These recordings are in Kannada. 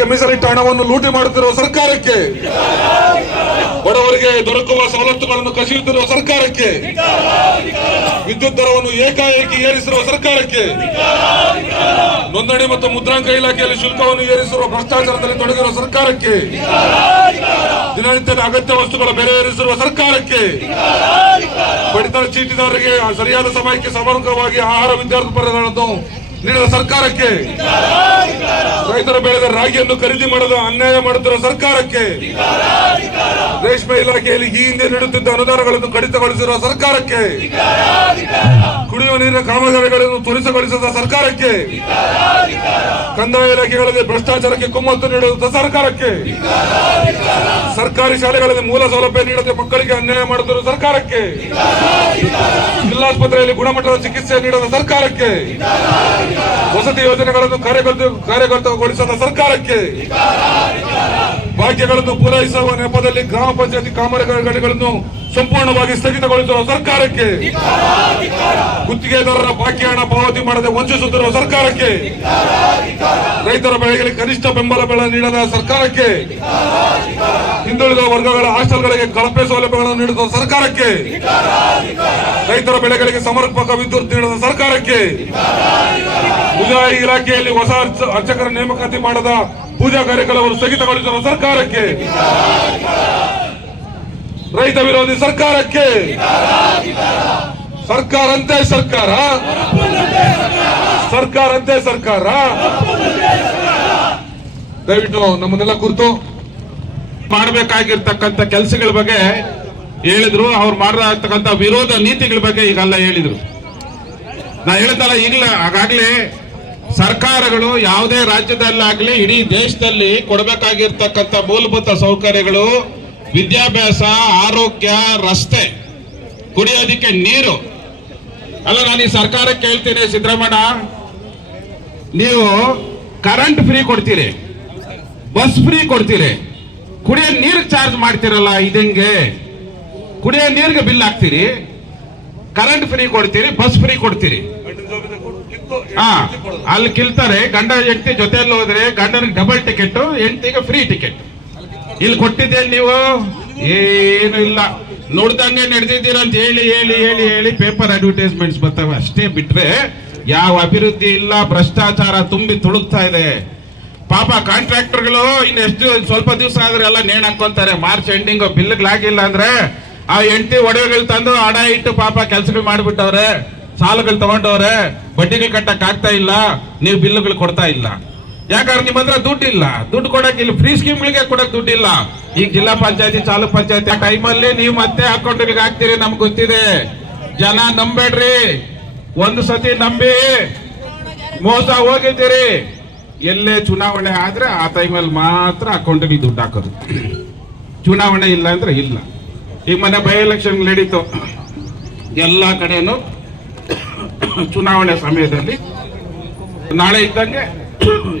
ಮೀನುಗಾರರಿಗೆ ಮೀಸಲಿಟ್ಟ ಹಣವನ್ನು ಲೂಟಿ ಮಾಡುತ್ತಿರುವ ಸರ್ಕಾರಕ್ಕೆ, ಬಡವರಿಗೆ ದೊರಕುವ ಸವಲತ್ತುಗಳನ್ನು ಕಸಿಯುತ್ತಿರುವ ಸರ್ಕಾರಕ್ಕೆ, ವಿದ್ಯುತ್ ದರವನ್ನು ಏಕಾಏಕಿ ಏರಿಸಿರುವ ಸರ್ಕಾರಕ್ಕೆ, ನೋಂದಣಿ ಮತ್ತು ಮುದ್ರಾಂಕ ಇಲಾಖೆಯಲ್ಲಿ ಶುಲ್ಕವನ್ನು ಏರಿಸಿರುವ ಭ್ರಷ್ಟಾಚಾರದಲ್ಲಿ ತೊಡಗಿರುವ ಸರ್ಕಾರಕ್ಕೆ, ದಿನನಿತ್ಯದ ಅಗತ್ಯ ವಸ್ತುಗಳ ಬೆಲೆ ಏರಿಸಿರುವ ಸರ್ಕಾರಕ್ಕೆ, ಪಡಿತರ ಚೀಟಿದಾರರಿಗೆ ಸರಿಯಾದ ಸಮಯಕ್ಕೆ ಸಮರ್ಪಕವಾಗಿ ಆಹಾರ ವಿದ್ಯಾರ್ಥಿ ಪರಿಹಾರವನ್ನು ನೀಡಿದ ಸರ್ಕಾರಕ್ಕೆ. ರೈತರು ಬೆಳೆದ ರಾಗಿಯನ್ನು ಖರೀದಿ ಮಾಡದ ಅನ್ಯಾಯ ಮಾಡುತ್ತಿರುವ ಸರ್ಕಾರಕ್ಕೆ. ರೇಷ್ಮೆ ಇಲಾಖೆಯಲ್ಲಿ ಈ ಹಿಂದೆ ನೀಡುತ್ತಿದ್ದ ಅನುದಾನಗಳನ್ನು ಕಡಿತಗೊಳಿಸಿರುವ ಸರ್ಕಾರಕ್ಕೆ. ಕುಡಿಯುವ ನೀರಿನ ಕಾಮಗಾರಿಗಳನ್ನು ತ್ವರಿತಗೊಳಿಸಿದ ಸರ್ಕಾರಕ್ಕೆ. ಕಂದಾಯ ಇಲಾಖೆಗಳಲ್ಲಿ ಭ್ರಷ್ಟಾಚಾರಕ್ಕೆ ಕುಮ್ಮತ್ತು ನೀಡುವ ಸರ್ಕಾರಕ್ಕೆ. ಸರ್ಕಾರಿ ಶಾಲೆಗಳಲ್ಲಿ ಮೂಲ ಸೌಲಭ್ಯ ನೀಡದೆ ಮಕ್ಕಳಿಗೆ ಅನ್ಯಾಯ ಮಾಡುತ್ತಿರುವ ಸರ್ಕಾರಕ್ಕೆ. ಜಿಲ್ಲಾಸ್ಪತ್ರೆಯಲ್ಲಿ ಗುಣಮಟ್ಟದ ಚಿಕಿತ್ಸೆ ನೀಡದ ಸರ್ಕಾರಕ್ಕೆ. ವಸತಿ ಯೋಜನೆಗಳನ್ನು ಕಾರ್ಯಗತ ಕಾರ್ಯಗತಗೊಳಿಸದ ಸರ್ಕಾರಕ್ಕೆ. ಭಾಗ್ಯಗಳನ್ನು ಪೂರೈಸುವ ನೆಪದಲ್ಲಿ ಗ್ರಾಮ ಪಂಚಾಯತಿ ಕಾಮಗಾರಿಗಳನ್ನು ಸಂಪೂರ್ಣವಾಗಿ ಸ್ಥಗಿತಗೊಳಿಸಿರುವ ಸರ್ಕಾರಕ್ಕೆ ಗುತ್ತಿಗೆದಾರರ ಬಾಕಿ ಹಣ ಪಾವತಿ ಮಾಡದೆ ವಂಚಿಸುತ್ತಿರುವ ಸರ್ಕಾರಕ್ಕೆ ರೈತರ ಬೆಳೆಗಳಿಗೆ ಕನಿಷ್ಠ ಬೆಂಬಲ ಬೆಲೆ ನೀಡದ ಸರ್ಕಾರಕ್ಕೆ ಹಿಂದುಳಿದ ವರ್ಗಗಳ ಹಾಸ್ಟೆಲ್ಗಳಿಗೆ ಕಳಪೆ ಸೌಲಭ್ಯಗಳನ್ನು ನೀಡುವ ಸರ್ಕಾರಕ್ಕೆ ರೈತರ ಬೆಳೆಗಳಿಗೆ ಸಮರ್ಪಕ ವಿದ್ಯುತ್ ನೀಡದ ಸರ್ಕಾರಕ್ಕೆ ಮುಜರಾಯಿ ಇಲಾಖೆಯಲ್ಲಿ ಹೊಸ ಅರ್ಚ- ಅರ್ಚಕರ ನೇಮಕಾತಿ ಮಾಡದ ಪೂಜಾ ಕಾರ್ಯಕ್ರಮವನ್ನು ಸ್ಥಗಿತಗೊಳಿಸಿರುವ ಸರ್ಕಾರಕ್ಕೆ. ರೈತ ವಿರೋಧಿ ಸರ್ಕಾರಕ್ಕೆ. ಸರ್ಕಾರ ಅಂತೆ ಸರ್ಕಾರ. ಸರ್ಕಾರ ಅಂತೆ ಸರ್ಕಾರ. ದಯವಿಟ್ಟು ನಮ್ಮನ್ನೆಲ್ಲ ಕುರಿತು. ಮಾಡಬೇಕಾಗಿರ್ತಕ್ಕಂಥ ಕೆಲಸಗಳ ಬಗ್ಗೆ ಹೇಳಿದ್ರು, ಅವ್ರು ಮಾಡಿರ್ತಕ್ಕಂಥ ವಿರೋಧ ನೀತಿಗಳ ಬಗ್ಗೆ ಈಗಲ್ಲ ಹೇಳಿದ್ರು. ನಾ ಹೇಳ್ತಲ್ಲ ಈಗಲೇ, ಆಗಾಗ್ಲೇ ಸರ್ಕಾರಗಳು ಯಾವುದೇ ರಾಜ್ಯದಲ್ಲಾಗಲಿ, ಇಡೀ ದೇಶದಲ್ಲಿ ಕೊಡಬೇಕಾಗಿರ್ತಕ್ಕಂಥ ಮೂಲಭೂತ ಸೌಕರ್ಯಗಳು, ವಿದ್ಯಾಭ್ಯಾಸ, ಆರೋಗ್ಯ, ರಸ್ತೆ, ಕುಡಿಯೋದಿಕ್ಕೆ ನೀರು. ಅಲ್ಲ, ನಾನು ಈ ಸರ್ಕಾರಕ್ಕೆ ಹೇಳ್ತೀನಿ ಸಿದ್ದರಾಮಣ್ಣ ನೀವು ಕರೆಂಟ್ ಫ್ರೀ ಕೊಡ್ತೀರಿ ಬಸ್ ಫ್ರೀ ಕೊಡ್ತೀರಿ. ಕುಡಿಯೋ ನೀರು ಚಾರ್ಜ್ ಮಾಡ್ತೀರಲ್ಲ ಇದಂಗೆ ಕುಡಿಯೋ ನೀರಿಗೆ ಬಿಲ್ ಹಾಕ್ತೀರಿ ಕರೆಂಟ್ ಫ್ರೀ ಕೊಡ್ತೀರಿ ಬಸ್ ಫ್ರೀ ಕೊಡ್ತೀರಿ. ಹಾ ಅಲ್ಲಿ ಕಿಲ್ತಾರೆ ಗಂಡ ಹೆಂಡತಿ ಜೊತೆಯಲ್ಲಿ ಹೋದ್ರೆ ಗಂಡನಿಗೆ ಡಬಲ್ ಟಿಕೆಟ್ ಹೆಂಡತಿಗೆ ಫ್ರೀ ಟಿಕೆಟ್ ಇಲ್ಲಿ ಕೊಟ್ಟಿದ್ದೇನೆ ನೀವು? ಏನು ಇಲ್ಲ. ನೋಡ್ದಂಗೆ ನಡೆದಿದ್ದೀರ ಅಂತ ಹೇಳಿ ಹೇಳಿ ಹೇಳಿ ಹೇಳಿ ಪೇಪರ್ ಅಡ್ವರ್ಟೈಸ್ಮೆಂಟ್ಸ್ ಬರ್ತವೆ. ಅಷ್ಟೇ ಬಿಟ್ರೆ ಯಾವ ಅಭಿವೃದ್ಧಿ ಇಲ್ಲ ಭ್ರಷ್ಟಾಚಾರ ತುಂಬಿ ತುಳುಕ್ತಾ ಇದೆ. ಪಾಪ ಕಾಂಟ್ರಾಕ್ಟರ್ಗಳು ಇನ್ನು ಎಷ್ಟು ಸ್ವಲ್ಪ ದಿವಸ ಆದ್ರೆ ಎಲ್ಲ ನೇಣ್ ಹಾಕೊಂತಾರೆ ಮಾರ್ಚ್ ಎಂಡಿಂಗ್ ಬಿಲ್ಗಳಾಗಿಲ್ಲ ಅಂದ್ರೆ ಆ ಎಂಟಿ ಒಡವೆಗಳು ತಂದು ಅಡ ಇಟ್ಟು ಪಾಪ ಕೆಲಸಗಳು ಮಾಡಿಬಿಟ್ಟವ್ರೆ. ಸಾಲಗಳು ತಗೊಂಡವ್ರೆ, ಬಡ್ಡಿಗಳು ಕಟ್ಟಕ್ ಆಗ್ತಾ ಇಲ್ಲ, ನೀವು ಬಿಲ್ಲುಗಳು ಕೊಡ್ತಾ ಇಲ್ಲ. ಯಾಕಂದ್ರೆ ನಿಮ್ಮ ಹತ್ರ ದುಡ್ಡಿಲ್ಲ. ದುಡ್ಡು ಕೊಡಕ್ ಇಲ್ಲಿ ಫ್ರೀ ಸ್ಕೀಮ್ಗಳಿಗೆ ಕೊಡಕ್ ದುಡ್ಡಿಲ್ಲ. ಈಗ ಜಿಲ್ಲಾ ಪಂಚಾಯತಿ, ತಾಲೂಕ್ ಪಂಚಾಯತಿ ಟೈಮಲ್ಲಿ ನೀವು ಮತ್ತೆ ಅಕೌಂಟ್ಗಳಿಗೆ ಹಾಕ್ತೀರಿ ನಮ್ಗೆ ಗೊತ್ತಿದೆ. ಜನ ನಂಬೇಡ್ರಿ ಒಂದು ಸತಿ ನಂಬಿ ಮೋಸ ಹೋಗಿದ್ದೀರಿ. ಎಲ್ಲೇ ಚುನಾವಣೆ ಆದ್ರೆ ಆ ಟೈಮಲ್ಲಿ ಮಾತ್ರ ಅಕೌಂಟ್ಗೆ ದುಡ್ಡು ಹಾಕೋದು. ಚುನಾವಣೆ ಇಲ್ಲ ಅಂದ್ರೆ ಇಲ್ಲ. ಈಗ ಮೊನ್ನೆ ಬೈ ಎಲೆಕ್ಷನ್ ನಡೀತು. ಎಲ್ಲ ಕಡೆನೂ ಚುನಾವಣೆ ಸಮಯದಲ್ಲಿ. ನಾಳೆ ಇದ್ದಂಗೆ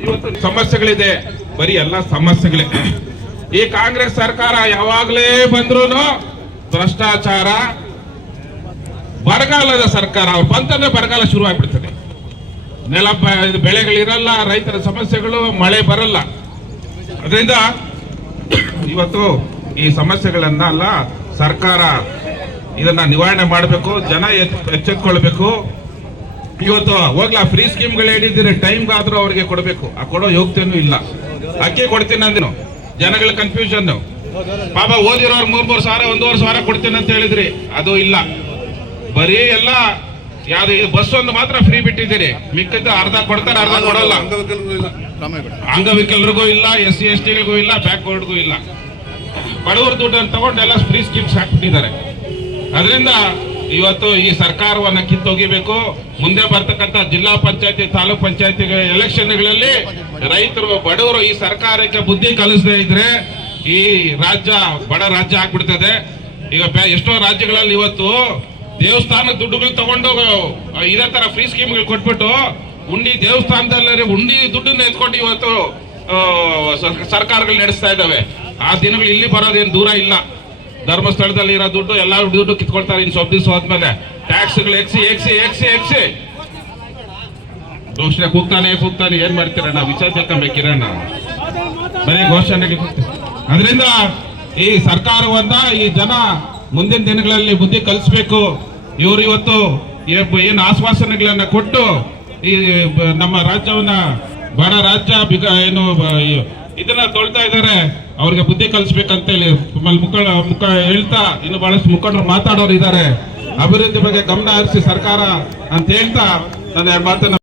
ಇವತ್ತು ಸಮಸ್ಯೆಗಳಿದೆ. ಬರೀ ಎಲ್ಲ ಸಮಸ್ಯೆಗಳೇ. ಈ ಕಾಂಗ್ರೆಸ್ ಸರ್ಕಾರ ಯಾವಾಗಲೇ ಬಂದ್ರು ಭ್ರಷ್ಟಾಚಾರ, ಬರಗಾಲದ ಸರ್ಕಾರ ಅವ್ರು ಬಂತಂದ್ರೆ ಬರಗಾಲ ಶುರು ಆಗ್ಬಿಡ್ತದೆ. ನೆಲ ಬೆಳೆಗಳಿರಲ್ಲ, ರೈತರ ಸಮಸ್ಯೆಗಳು, ಮಳೆ ಬರಲ್ಲ. ಅದರಿಂದ ಇವತ್ತು ಈ ಸಮಸ್ಯೆಗಳನ್ನ ಅಲ್ಲ, ಸರ್ಕಾರ ಇದನ್ನ ನಿವಾರಣೆ ಮಾಡಬೇಕು, ಜನ ಎಚ್- ಎಚ್ಚೆತ್ಕೊಳ್ಬೇಕು. ಇವತ್ತು ಹೋಗ್ಲಾ ಫ್ರೀ ಸ್ಕೀಮ್ಗಳು ಹೇಳಿದ್ರೆ ಟೈಮ್ಗಾದ್ರೂ ಅವ್ರಿಗೆ ಕೊಡಬೇಕು. ಆ ಕೊಡೋ ಯೋಗ್ಯತೆನೂ ಇಲ್ಲ. ಅಕ್ಕಿ ಕೊಡ್ತೀನಿ ಅಂದಿನ. ಜನಗಳ ಕನ್ಫ್ಯೂಷನ್ ಪಾಪ ಓದಿರೋರು ಮೂರ್ ಮೂರ್ ಸಾವಿರ ಒಂದೂವರೆ ಸಾವಿರ ಕೊಡ್ತೀನಿ ಅಂತ ಹೇಳಿದ್ರಿ. ಅದು ಇಲ್ಲ. ಬರೀ ಎಲ್ಲ ಯಾವ್ದು ಇದು ಬಸ್ ಒಂದು ಮಾತ್ರ ಫ್ರೀ ಬಿಟ್ಟಿದ್ದೀರಿ. ಮಿಕ್ಕಿದ್ದು ಅರ್ಧ ಕೊಡ್ತಾರೆ ಅರ್ಧ ಕೊಡಲ್ಲ. ಅಂಗವಿಕಲರಿಗೂ ಇಲ್ಲ. ಎಸ್ ಸಿ ಎಸ್ ಟಿಗಳಿಗೂ ಇಲ್ಲ ಬ್ಯಾಕ್ವರ್ಡ್ಗೂ ಇಲ್ಲ. ಬಡವರ ದುಡ್ಡನ್ನು ತಗೊಂಡು ಎಲ್ಲ ಫ್ರೀ ಸ್ಕೀಮ್ಸ್ ಹಾಕ್ಬಿಟ್ಟಿದ್ದಾರೆ. ಅದರಿಂದ ಇವತ್ತು ಈ ಸರ್ಕಾರವನ್ನ ಕಿತ್ತೊಗಿಬೇಕು ಮುಂದೆ ಬರ್ತಕ್ಕಂಥ ಜಿಲ್ಲಾ ಪಂಚಾಯತಿ, ತಾಲೂಕ್ ಪಂಚಾಯತಿ ಎಲೆಕ್ಷನ್ಗಳಲ್ಲಿ ರೈತರು, ಬಡವರು ಈ ಸರ್ಕಾರಕ್ಕೆ ಬುದ್ಧಿ ಕಲಿಸದೇ ಇದ್ರೆ ಈ ರಾಜ್ಯ ಬಡ ರಾಜ್ಯ ಆಗ್ಬಿಡ್ತದೆ. ಈಗ ಎಷ್ಟೋ ರಾಜ್ಯಗಳಲ್ಲಿ ಇವತ್ತು ದೇವಸ್ಥಾನದ ದುಡ್ಡುಗಳು ತಗೊಂಡು ಇದೇ ತರ ಫ್ರೀ ಸ್ಕೀಮ್ಗಳು ಕೊಟ್ಬಿಟ್ಟು ಉಂಡಿ ದೇವಸ್ಥಾನದಲ್ಲಿ ಉಂಡಿ ದುಡ್ಡನ್ನ ಎತ್ಕೊಂಡು ಇವತ್ತು ಸರ್- ಸರ್ಕಾರಗಳು ನಡೆಸ್ತಾ ಇದ್ದಾವೆ. ಆ ದಿನಗಳು ಇಲ್ಲಿ ಬರೋದೇನು ದೂರ ಇಲ್ಲ. ಧರ್ಮಸ್ಥಳದಲ್ಲಿ ಇರೋ ದುಡ್ಡು ಎಲ್ಲ ದುಡ್ಡು ಕಿತ್ಕೊಳ್ತಾರೆ ಇನ್ನು ಸ್ವಲ್ಪ ದಿವಸ ಹೋದ್ಮೇಲೆ. ಟ್ಯಾಕ್ಸ್ಗಳು ಎಕ್ಸಿ ಎಕ್ಸಿ ಎಕ್ಸಿ ಎಕ್ಸಿ ಘೋಷಣೆ ಕೂಗ್ತಾನೆ ಕೂಗ್ತಾನೆ, ಏನ್ ಮಾಡ್ತೀರಣ್ಣ? ವಿಚಾರ ತಿಳ್ಕೊಬೇಕಿರಣ್ಣ? ಬರೀ ಘೋಷಣೆಗೆ ಅದರಿಂದ ಈ ಸರ್ಕಾರವನ್ನ ಈ ಜನ ಮುಂದಿನ ದಿನಗಳಲ್ಲಿ ಬುದ್ಧಿ ಕಲಿಸ್ಬೇಕು. ಇವರು ಇವತ್ತು ಏನು ಆಶ್ವಾಸನೆಗಳನ್ನ ಕೊಟ್ಟು ಈ ನಮ್ಮ ರಾಜ್ಯವನ್ನ, ಬಡ ರಾಜ್ಯ ಬಿಗ ಏನು ಇದನ್ನ ತೊಳ್ತಾ ಇದ್ದಾರೆ ಅವ್ರಿಗೆ ಬುದ್ಧಿ ಕಲಿಸ್ಬೇಕಂತ ಹೇಳಿ ಮುಖಂಡ, ಮುಖ ಹೇಳ್ತಾ ಇನ್ನು ಬಹಳಷ್ಟು ಮುಖಂಡರು ಮಾತಾಡೋರು ಇದ್ದಾರೆ. ಅಭಿವೃದ್ಧಿ ಬಗ್ಗೆ ಗಮನ ಹರಿಸಿ ಸರ್ಕಾರ ಅಂತ ಹೇಳ್ತಾ ನನ್ನ ಮಾತನ್ನ